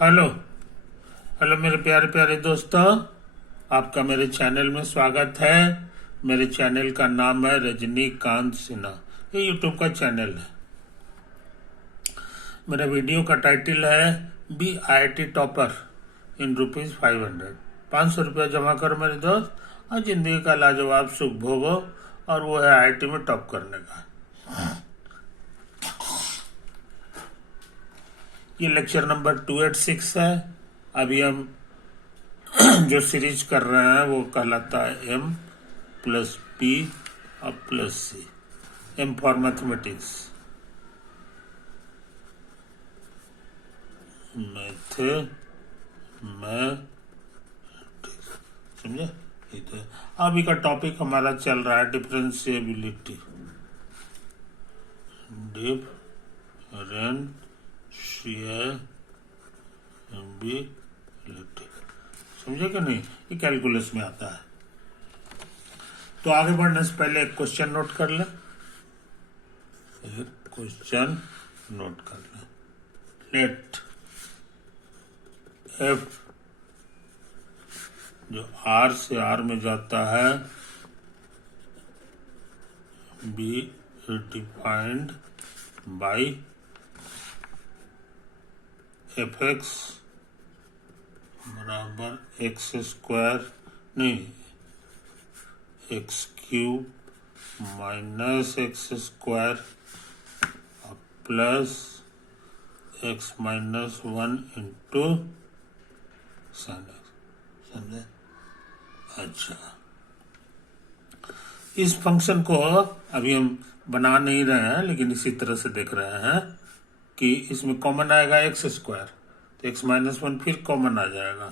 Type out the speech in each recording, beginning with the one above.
Hello. Hello मेरे प्यारे प्यारे दोस्तों, आपका मेरे चैनल में स्वागत है। मेरे चैनल का नाम है रजनीकांत सिन्हा। ये यूट्यूब का चैनल है। मेरा वीडियो का टाइटल है B I T topper in ₹500। 500 रुपया जमा करो मेरे दोस्त और जिंदगी का लाजवाब सुख भोगो। और वो है IIT में टॉप करने का। ये लेक्चर नंबर 286 है। अभी हम जो सीरीज कर रहे हैं वो कहलाता है M+P और +C। M फॉर मैथमेटिक्स, समझे। अभी का टॉपिक हमारा चल रहा है डिफरेंशिएबिलिटी। समझे कि नहीं, ये कैलकुलस में आता है। तो आगे बढ़ने से पहले एक क्वेश्चन नोट कर ले। लेट एफ जो R से R में जाता है बी डिफाइंड बाई fx बराबर x² नहीं x³ minus x² plus x-1 into sin x। समझे। अच्छा, इस फंक्शन को अभी हम बना नहीं रहे हैं, लेकिन इसी तरह से देख रहे हैं कि इसमें कॉमन आएगा x², तो x-1 फिर कॉमन आ जाएगा।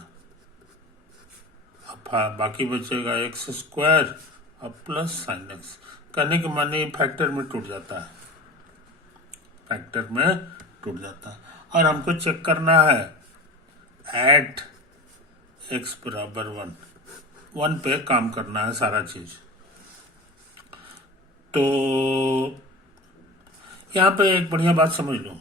अब बाकी बचेगा x² और प्लस sin x। करने के माने फैक्टर में टूट जाता है, और हमको चेक करना है एट x बराबर 1 पे काम करना है सारा चीज। तो यहाँ पे एक बढ़िया बात समझ लो,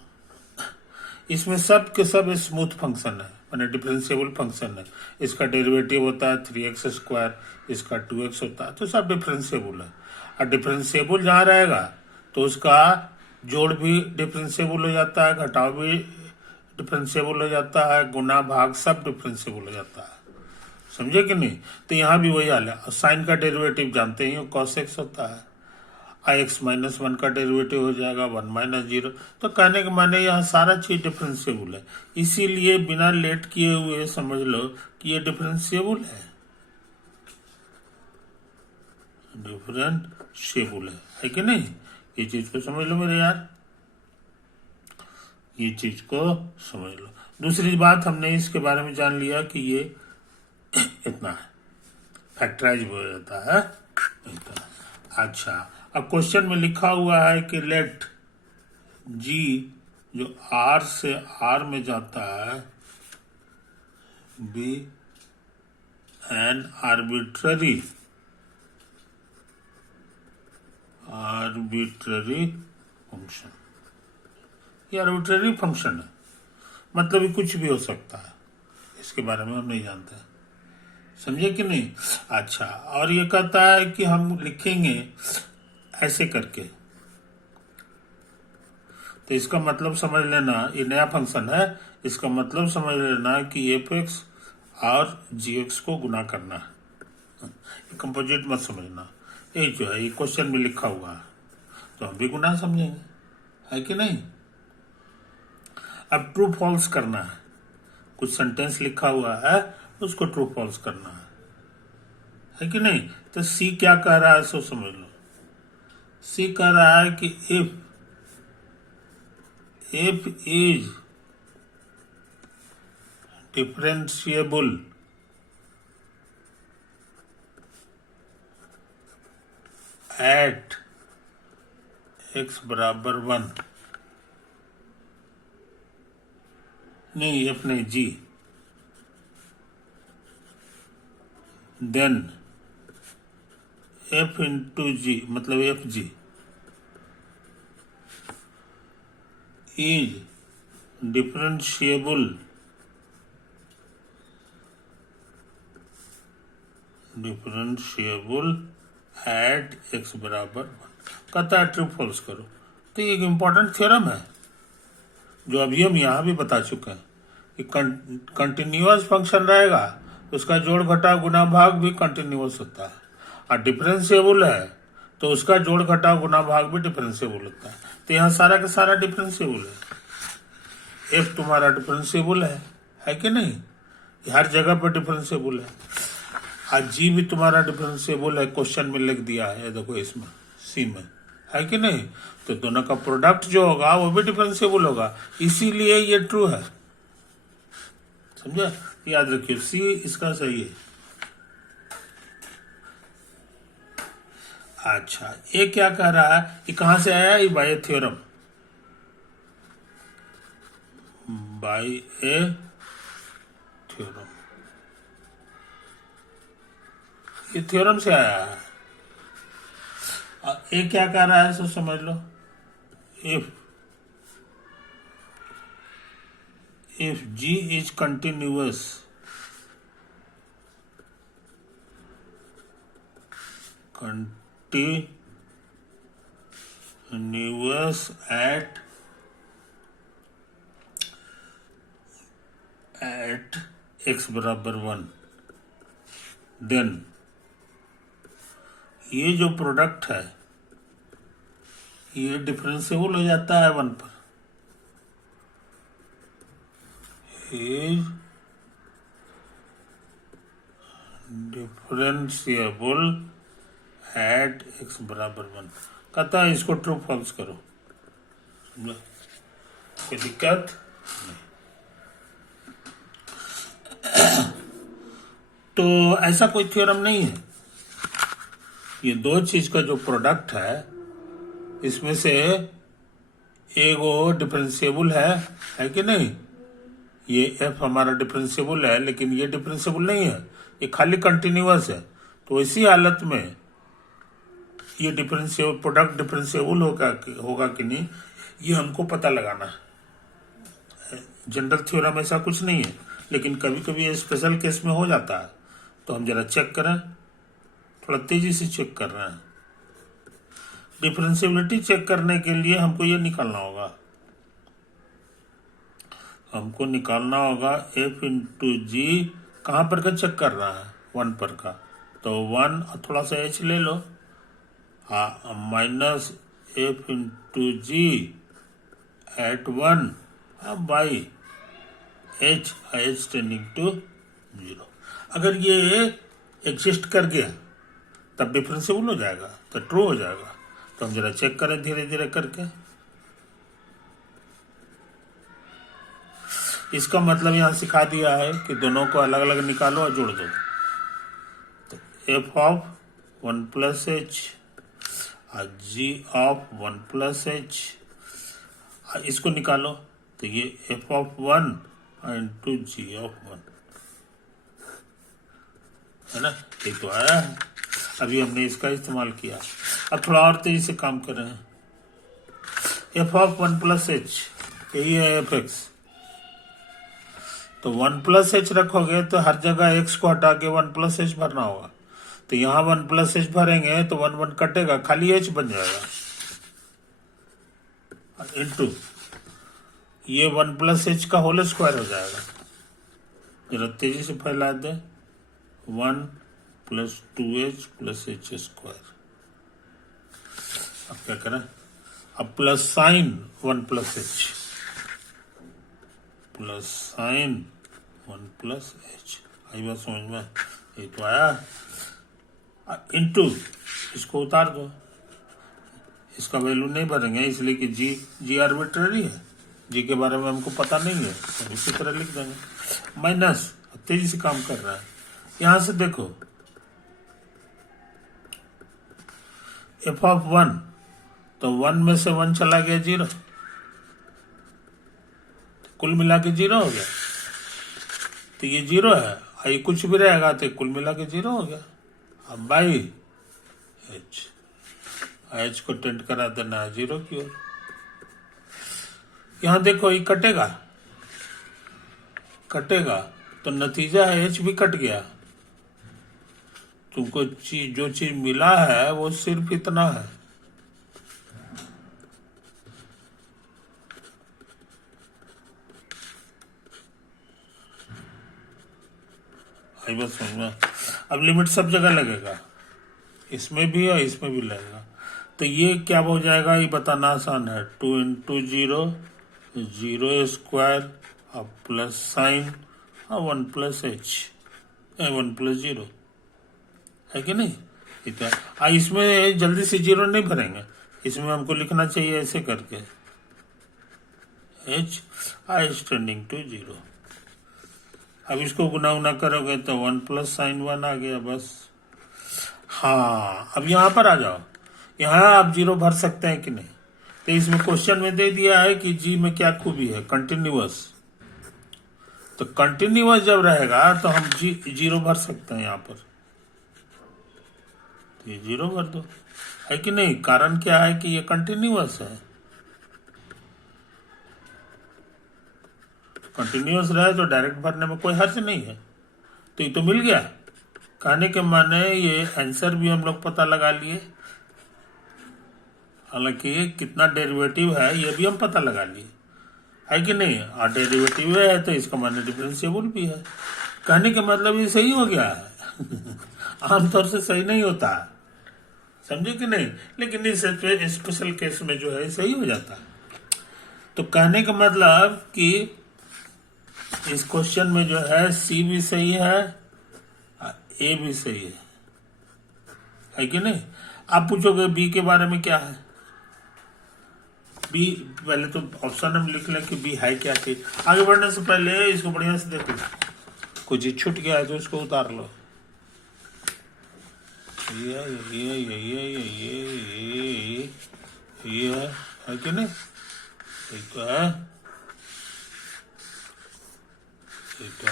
इसमें सब के सब स्मूथ फंक्शन है, माने डिफरेंशिएबल फंक्शन है। इसका डेरिवेटिव होता है 3x², इसका 2x होता है, तो सब डिफरेंशिएबल है। और डिफरेंशिएबल जहाँ रहेगा तो उसका जोड़ भी डिफरेंशिएबल हो जाता है, घटाव भी डिफरेंशिएबल हो जाता है, गुना भाग सब डिफरेंशिएबल हो जाता है। समझे कि नहीं। तो यहाँ भी वही हाल है। और साइन का डेरिवेटिव जानते ही हो, cos x होता है। x-1 का डेरिवेटिव हो जाएगा 1 - 0। तो कहने के माने यहाँ सारा चीज डिफरेंशिएबल है। इसीलिए बिना लेट किए हुए समझ लो कि ये डिफरेंशिएबल है कि नहीं। ये चीज को समझ लो मेरे यार, ये चीज को समझ लो। दूसरी बात, हमने इसके बारे में जान लिया कि ये इतना है, फैक्टराइज हो जाता है इतना। अच्छा, अब क्वेश्चन में लिखा हुआ है कि लेट G जो R से R में जाता है बी एन आर्बिट्ररी फंक्शन। ये आर्बिट्ररी फंक्शन है, मतलब ये कुछ भी हो सकता है, इसके बारे में हम नहीं जानते। समझे कि नहीं। अच्छा, और ये कहता है कि हम लिखेंगे ऐसे करके, तो इसका मतलब समझ लेना, ये नया फंक्शन है, इसका मतलब समझ लेना कि fx और gx को गुना करना है। कंपोजिट मत समझना, यही जो है ये क्वेश्चन में लिखा हुआ है, तो हम भी गुना समझेंगे, है कि नहीं। अब ट्रू फॉल्स करना है, कुछ सेंटेंस लिखा हुआ है उसको ट्रू फॉल्स करना है कि नहीं। तो सी क्या कह रहा है सो समझ लो। सी कह रहा है कि if is differentiable at x बराबर 1, नहीं f नहीं g, देन f इंटू जी मतलब fg is differentiable differentiable at x बराबर 1 कहता है ट्रू फॉल्स करो। तो ये एक इम्पॉर्टेंट थ्योरम है जो अभी हम यहाँ भी बता चुके हैं कि कंटिन्यूअस फंक्शन रहेगा तो उसका जोड़ घटा गुना भाग भी कंटिन्यूअस होता है, और डिफरेंशिएबल है तो उसका जोड़ घटा गुना भाग भी डिफरेंशिएबल होता है। तो यहाँ सारा का सारा डिफरेंशिएबल है। एफ तुम्हारा डिफरेंशिएबल है कि नहीं? हर जगह पर डिफरेंशिएबल है। आज जी भी तुम्हारा डिफरेंशिएबल है, क्वेश्चन में लिख दिया है, देखो इसमें सी में, है कि नहीं? तो दोनों का प्रोडक्ट जो होगा वो भी डिफरेंशिएबल होगा, इसीलिए ये ट्रू है। समझे? याद रखिए सी इसका सही है। अच्छा, ये क्या कह रहा है? ये कहां से आया? ये by theorem, by a theorem, ये थ्योरम से आया है। ये क्या कह रहा है सो समझ लो। If G is continuous at x बराबर 1, देन ये जो प्रोडक्ट है ये डिफरेंशिएबल हो जाता है 1 पर। इज डिफरेंशिएबल एट x बराबर 1 कहता है। इसको ट्रू फॉल्स करो, कोई दिक्कत नहीं। तो ऐसा कोई थ्योरम नहीं है। ये दो चीज का जो प्रोडक्ट है इसमें से एक वो डिफरेंशिएबल है कि नहीं? ये f हमारा डिफरेंशिएबल है, लेकिन ये डिफरेंशिएबल नहीं है, ये खाली कंटिन्यूअस है। तो इसी हालत में ये डिफरेंशिएबल प्रोडक्ट डिफरेंशिएबल होगा कि नहीं, ये हमको पता लगाना है। जनरल थ्योरम ऐसा कुछ नहीं है, लेकिन कभी कभी ये स्पेशल केस में हो जाता है। तो हम जरा चेक करें, थोड़ा तेजी से चेक कर रहे हैं। डिफरेंशिएबिलिटी चेक करने के लिए हमको ये निकालना होगा, हमको निकालना होगा f इंटू जी। कहाँ पर का चेक कर रहा है? 1 पर का, तो 1 थोड़ा सा h ले लो, हाँ, minus f into G at 1 by h tending to 0। अगर ये एग्जिस्ट कर गया तब डिफरेंशिएबल हो जाएगा, तो ट्रू हो जाएगा। तो हम जरा चेक करें धीरे धीरे करके। इसका मतलब यहां सिखा दिया है कि दोनों को अलग अलग निकालो और जोड़ दो। तो f ऑफ 1 प्लस एच और g ऑफ 1 प्लस एच, इसको निकालो। तो ये f of 1 into G of 1 है ना, ये तो आया है। अभी हमने इसका इस्तेमाल किया। अब थोड़ा और तेजी से काम कर रहे हैं। f ऑफ 1 प्लस एच, यही है एफ एक्स। तो 1 प्लस एच रखोगे तो हर जगह x को हटा के 1 प्लस एच भरना होगा। तो यहाँ 1 प्लस एच भरेंगे तो 1 1 कटेगा, खाली h बन जाएगा, इंटू ये 1 प्लस एच का होल स्क्वायर हो जाएगा। जरा तेजी से फैला दे, 1 plus 2h plus H square. अब क्या करें? अब plus sine 1 plus H, plus sine 1 plus H. आई बात समझ में? ये तो आया। इंटू इसको उतार दो, इसका वैल्यू नहीं भरेंगे इसलिए कि जी आर्बिट्ररी है, जी के बारे में हमको पता नहीं है, तो इसी तरह लिख देंगे। माइनस, तेजी से काम कर रहा है। यहां से देखो f ऑफ 1, तो 1 में से 1 चला गया 0, कुल मिला के 0 हो गया। तो ये 0 है, ये कुछ भी रहेगा तो कुल मिला के 0 हो गया। अब बाई h को टेंड करा देना है 0 की ओर। यहां देखो ये कटेगा तो नतीजा है h भी कट गया, तुमको जो चीज मिला है वो सिर्फ इतना है। आई बात समझ में? अब लिमिट सब जगह लगेगा, इसमें भी और इसमें भी लगेगा। तो ये क्या हो जाएगा ये बताना आसान है। 2 इंटू 0 0 स्क्वायर और प्लस साइन और 1 प्लस h 1 प्लस 0 है कि नहीं? इतना इसमें जल्दी से 0 नहीं भरेंगे, इसमें हमको लिखना चाहिए ऐसे करके h i टेंडिंग टू 0। अब इसको गुना उना करोगे तो 1 प्लस साइन 1 आ गया बस। हाँ अब यहाँ पर आ जाओ, यहाँ आप 0 भर सकते हैं कि नहीं? तो इसमें क्वेश्चन में दे दिया है कि जी में क्या खूबी है, कंटिन्यूअस। तो कंटिन्यूअस जब रहेगा तो हम 0 भर सकते हैं यहाँ पर, तो ये 0 भर दो, है कि नहीं? कारण क्या है कि ये कंटिन्यूअस है। कंटिन्यूअस रहे तो डायरेक्ट भरने में कोई हर्ज नहीं है। तो ये तो मिल गया। कहने के माने ये आंसर भी हम लोग पता लगा लिए, हालांकि कितना डेरिवेटिव है ये भी हम पता लगा लिए, है कि नहीं? और डेरिवेटिव है तो इसका माने डिफरेंशिएबल भी है। कहने का मतलब ये सही हो गया है। आमतौर से सही नहीं होता, समझे कि नहीं? लेकिन इस स्पेशल केस में जो है सही हो जाता है। तो कहने का मतलब कि इस क्वेश्चन में जो है सी भी सही है, ए भी सही है कि नहीं? आप पूछोगे बी के बारे में क्या है? बी पहले तो ऑप्शन हम लिख लें कि बी है क्या चीज। आगे बढ़ने से पहले इसको बढ़िया से देखो, कुछ चीज छूट गया है तो इसको उतार लो। ये है कि नहीं? ये तो है, ये तो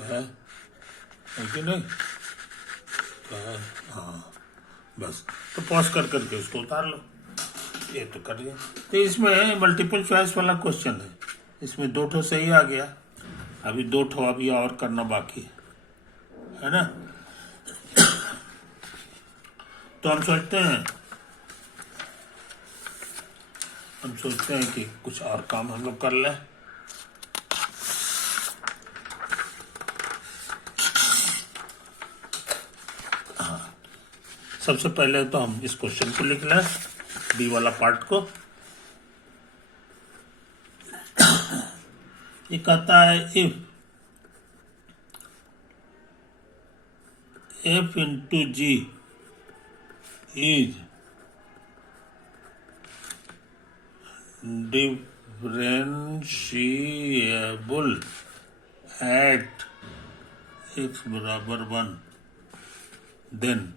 है कि नहीं? तो है, हाँ बस। तो पॉज कर करके उसको उतार लो, ये तो कर लिया। तो इसमें मल्टीपल चॉइस वाला क्वेश्चन है, इसमें 2 ठो सही आ गया, अभी 2 ठो अभी और करना बाकी है ना? तो हम सोचते हैं कि कुछ और काम हम लोग कर लें। सबसे पहले तो हम इस क्वेश्चन को लिख लें, डी वाला पार्ट को। ये कहता है f into G is differentiable at x बराबर 1, then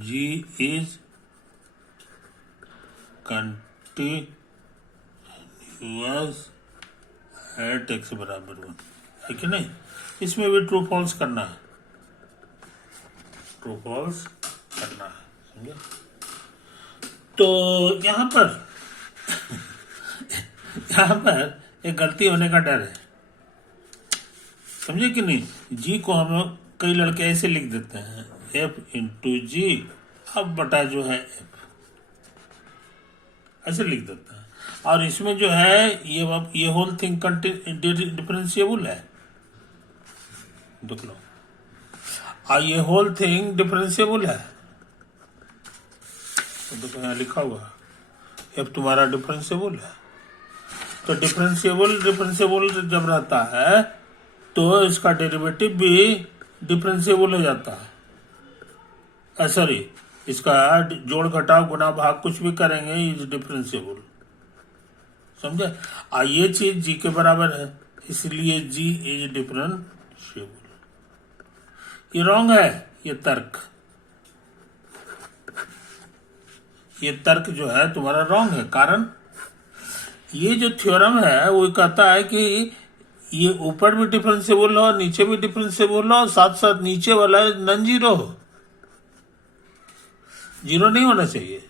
G is continuous at x बराबर 1, है कि नहीं? इसमें भी ट्रू फॉल्स करना है, ट्रू फॉल्स करना है, समझे? तो यहाँ पर एक गलती होने का डर है, समझे कि नहीं? जी को हम लोग कई लड़के ऐसे लिख देते हैं f इंटू जी अब बटा जो है f, ऐसे लिख देते हैं। और इसमें जो है ये होल थिंग डिफरेंशिएबल है, देख लो, और ये होल थिंग डिफरेंशिएबल है, तो देखो यहाँ लिखा हुआ f तुम्हारा डिफरेंशिएबल है। तो डिफरेंशिएबल जब रहता है तो इसका डेरिवेटिव भी डिफरेंशिएबल हो जाता है। सॉरी, इसका जोड़ घटाव गुना भाग कुछ भी करेंगे इज डिफरेंशिएबल, समझे? ये चीज जी के बराबर है, इसलिए जी इज डिफरेंशिएबल। ये रॉन्ग है, ये तर्क जो है तुम्हारा रॉन्ग है। कारण ये जो थ्योरम है वो कहता है कि ये ऊपर भी डिफरेंशिएबल हो, नीचे भी डिफरेंशिएबल हो, साथ साथ नीचे वाला नॉन जीरो हो, 0 नहीं होना चाहिए,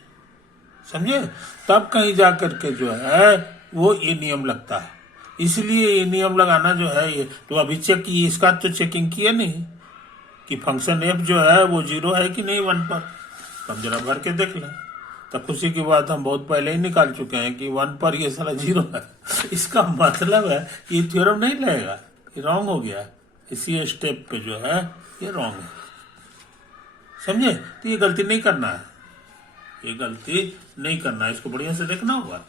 समझे? तब कहीं जा करके जो है वो ये नियम लगता है। इसलिए ये नियम लगाना जो है, ये तो अभी चेक की, इसका तो चेकिंग किया नहीं कि फंक्शन एफ जो है वो जीरो है कि नहीं 1 पर। तो हम जरा भर के देख लें। तो खुशी की बात, हम बहुत पहले ही निकाल चुके हैं कि 1 पर ये साला जीरो है। इसका मतलब है कि ये थ्योरम नहीं लगेगा, ये रॉन्ग हो गया। इसी स्टेप पे जो है ये रॉन्ग है, समझे। तो ये गलती नहीं करना है, ये गलती नहीं करना है, इसको बढ़िया से देखना होगा।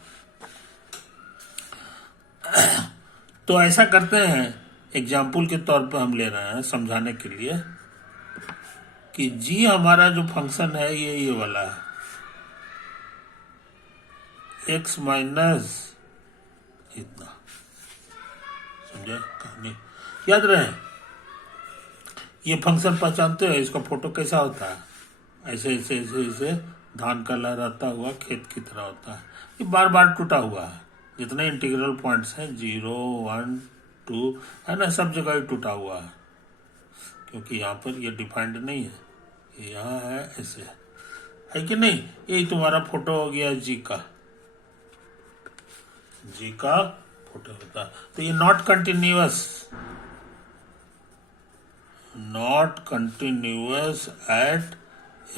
तो ऐसा करते हैं, एग्जाम्पल के तौर पे हम ले रहे हैं समझाने के लिए कि जी हमारा जो फंक्शन है ये वाला है, x माइनस इतना, समझे कहानी, याद रहे। ये फंक्शन पहचानते हो, इसका फोटो कैसा होता है, ऐसे ऐसे ऐसे ऐसे धान का लहराता हुआ खेत की तरह होता है। ये बार बार टूटा हुआ है, जितने इंटीग्रल पॉइंट्स हैं 0 1 2 है ना, सब जगह ही टूटा हुआ है, क्योंकि यहाँ पर ये डिफाइंड नहीं है, ये यहाँ है ऐसे, है कि नहीं। यही तुम्हारा फोटो हो गया जी का फोटो होता है। तो ये नॉट कंटिन्यूअस एट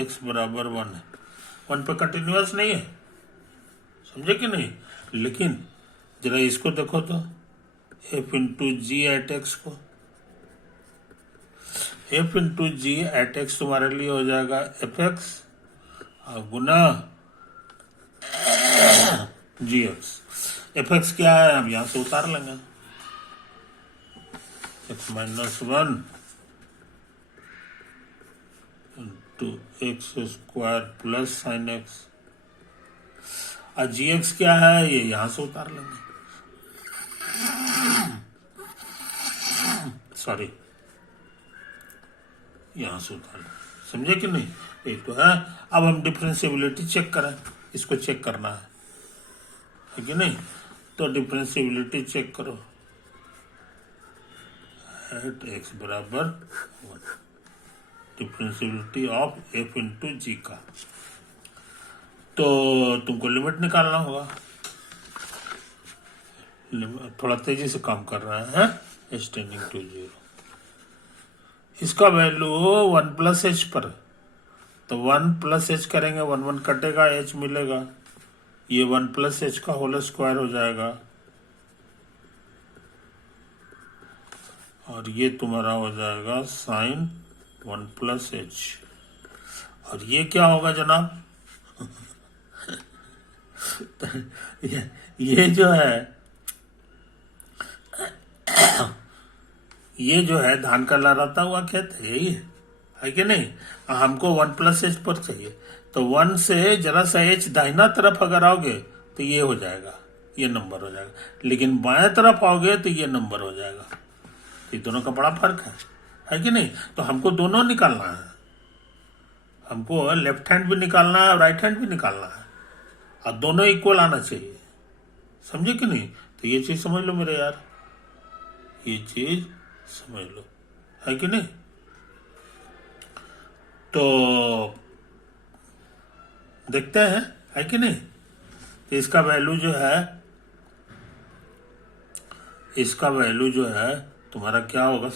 x बराबर 1 है, 1 पे कंटिन्यूअस नहीं है, समझे कि नहीं। लेकिन जरा इसको देखो तो, f into G eight x को, f into G eight x तुम्हारे लिए हो जाएगा एफ एक्स और गुना जी एक्स। एफ एक्स क्या है, हम यहां से उतार लेंगे, x minus 1 into x square plus sine x, और जी एक्स क्या है ये यहां से उतार लेंगे, सॉरी यहां से उतार लेंगे, समझे कि नहीं। एक तो है, अब हम डिफरेंशिएबिलिटी चेक करें, इसको चेक करना है कि नहीं। तो डिफरेंशिएबिलिटी चेक करो एट एक्स बराबर 1, डिफरेंशिएबिलिटी ऑफ एफ इंटू जी का। तो तुमको लिमिट निकालना होगा, थोड़ा तेजी से काम कर रहा है, h टेंडिंग टू 0। इसका वैल्यू 1 प्लस एच पर, तो 1 प्लस एच करेंगे, 1 1 कटेगा, h मिलेगा, ये 1 प्लस एच का होल स्क्वायर हो जाएगा, और ये तुम्हारा हो जाएगा साइन 1 प्लस एच। और ये क्या होगा जनाब, ये जो है, ये जो है धान का लहराता हुआ खेत है, यही है कि नहीं। हमको 1 प्लस एच पर चाहिए, तो 1 से जरा सा एच दाहिना तरफ अगर आओगे तो ये हो जाएगा, ये नंबर हो जाएगा, लेकिन बाएं तरफ आओगे तो ये नंबर हो जाएगा। ये दोनों का बड़ा फर्क है कि नहीं। तो हमको दोनों निकालना है, हमको लेफ्ट हैंड भी निकालना है और राइट हैंड भी निकालना है, और दोनों इक्वल आना चाहिए, समझे कि नहीं। तो ये चीज समझ लो मेरे यार, ये चीज समझ लो, है कि नहीं। तो देखते हैं, है कि नहीं। तो इसका वैल्यू जो है तुम्हारा क्या होगा।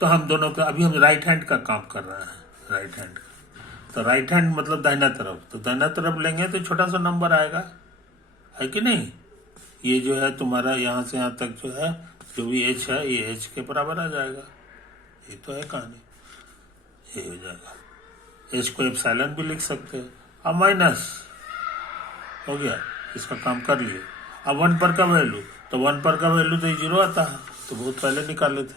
तो हम दोनों का अभी हम राइट हैंड का काम कर रहे हैं, राइट हैंड का। तो राइट हैंड मतलब दाहिना तरफ, तो दाहिना तरफ लेंगे तो छोटा सा नंबर आएगा, है कि नहीं। ये जो है तुम्हारा यहाँ से यहाँ तक जो है, जो भी एच है ये एच के बराबर आ जाएगा, ये तो है कहानी, ये हो जाएगा। एच को एप्सिलॉन भी लिख सकते हैं, अब माइनस हो गया, इसका काम कर लिए। अब 1 पर का वैल्यू, तो 1 पर का वैल्यू तो 0 आता है, तो बहुत पहले निकाल लेते,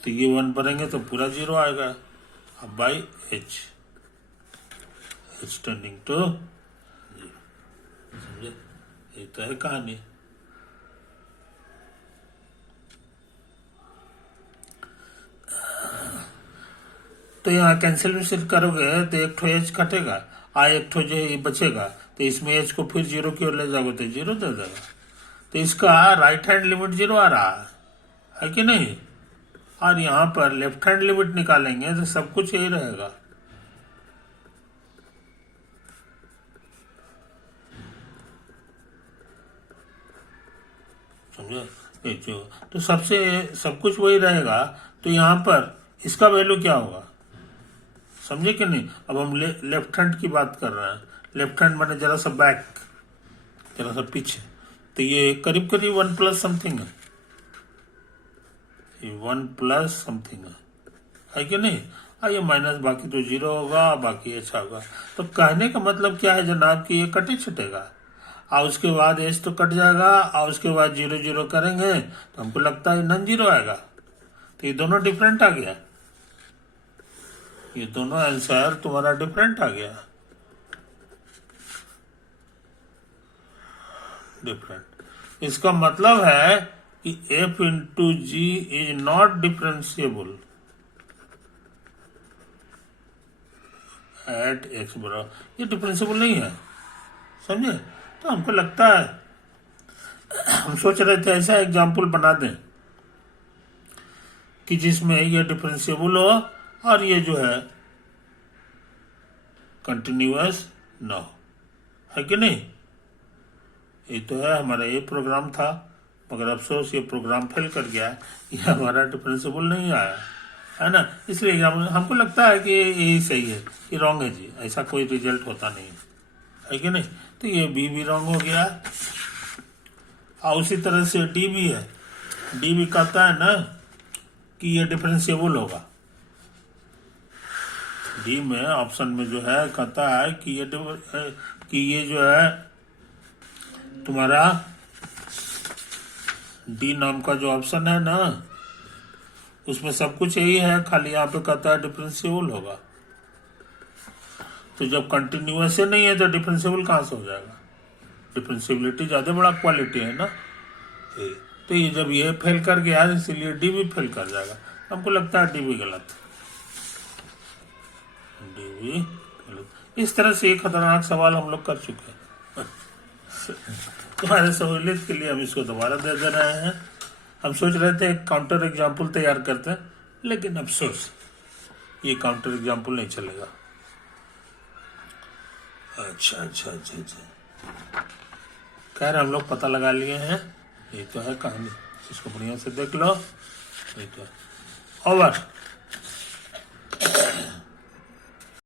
तो ये 1 भरेंगे तो पूरा 0 आएगा। अब बाई एच टेंडिंग टू 0, समझे, ये तो है कहानी। तो यहाँ कैंसिल भी सिर्फ करोगे तो एक ठो एच कटेगा, एक ठो जो बचेगा, तो इसमें एच को फिर 0 की ओर ले जाओगे तो 0 दे देगा। तो इसका राइट हैंड लिमिट 0 आ रहा है कि नहीं। और यहाँ पर लेफ्ट हैंड लिमिट निकालेंगे तो सब कुछ यही रहेगा, समझे? ये जो तो सबसे सब कुछ वही रहेगा, तो यहाँ पर इसका वैल्यू क्या होगा, समझे कि नहीं? अब हम लेफ्ट हैंड की बात कर रहे हैं, लेफ्ट हैंड माने जरा सा बैक, जरा सा पीछे, तो ये करीब करीब 1+ समथिंग है, ये 1+ समथिंग है कि नहीं? ये माइनस बाकी तो 0 होगा, बाकी अच्छा होगा। तो कहने का मतलब क्या है जनाब कि ये कटे छुटेगा, और उसके बाद एच तो कट जाएगा, और उसके बाद 0 0 करेंगे तो हमको लगता है नॉन जीरो आएगा। तो ये दोनों डिफरेंट आ गया, ये दोनों आंसर तुम्हारा डिफरेंट आ गया, डिफरेंट। इसका मतलब है कि f into G is not differentiable at x बराबर, ये डिफरेंशिएबल नहीं है, समझे? तो हमको लगता है, हम सोच रहे थे ऐसा एग्जाम्पल बना दें कि जिसमें ये डिफरेंशिएबल हो और ये जो है कंटिन्यूअस ना हो, है कि नहीं? ये तो है हमारा ये प्रोग्राम था, मगर अफसोस ये प्रोग्राम फेल कर गया, ये हमारा डिफरेंशिएबल नहीं आया, है ना? इसलिए हमको लगता है कि यही सही है, ये रॉन्ग है जी, ऐसा कोई रिजल्ट होता नहीं है कि नहीं? तो ये बी भी रॉन्ग हो गया, और उसी तरह से डी भी है, डी भी कहता है ना कि ये डिफरेंशिएबल होगा, डी में ऑप्शन में जो है कहता है कि ये जो है तुम्हारा डी नाम का जो ऑप्शन है ना, उसमें सब कुछ यही है, खाली यहाँ पे कहता है डिफरेंशिएबल होगा। तो जब कंटिन्यूअस ही नहीं है तो डिफरेंशिएबल कहाँ से हो जाएगा? डिफरेंशिएबिलिटी ज्यादा बड़ा क्वालिटी है ना, तो ये जब ये फेल कर गया इसीलिए डी भी फेल कर जाएगा। हमको लगता है डी भी गलत, डी भी गलत। इस तरह से एक खतरनाक सवाल हम लोग कर चुके हैं। तुम्हारे सहूलियत के लिए हम इसको दोबारा दे रहे हैं। हम सोच रहे थे एक काउंटर एग्जाम्पल तैयार करते हैं, लेकिन अफसोस ये काउंटर एग्जाम्पल नहीं चलेगा। अच्छा अच्छा अच्छा अच्छा, खैर हम लोग पता लगा लिए हैं, ये तो है कहानी, इसको बढ़िया से देख लो, ये तो है। ओवर।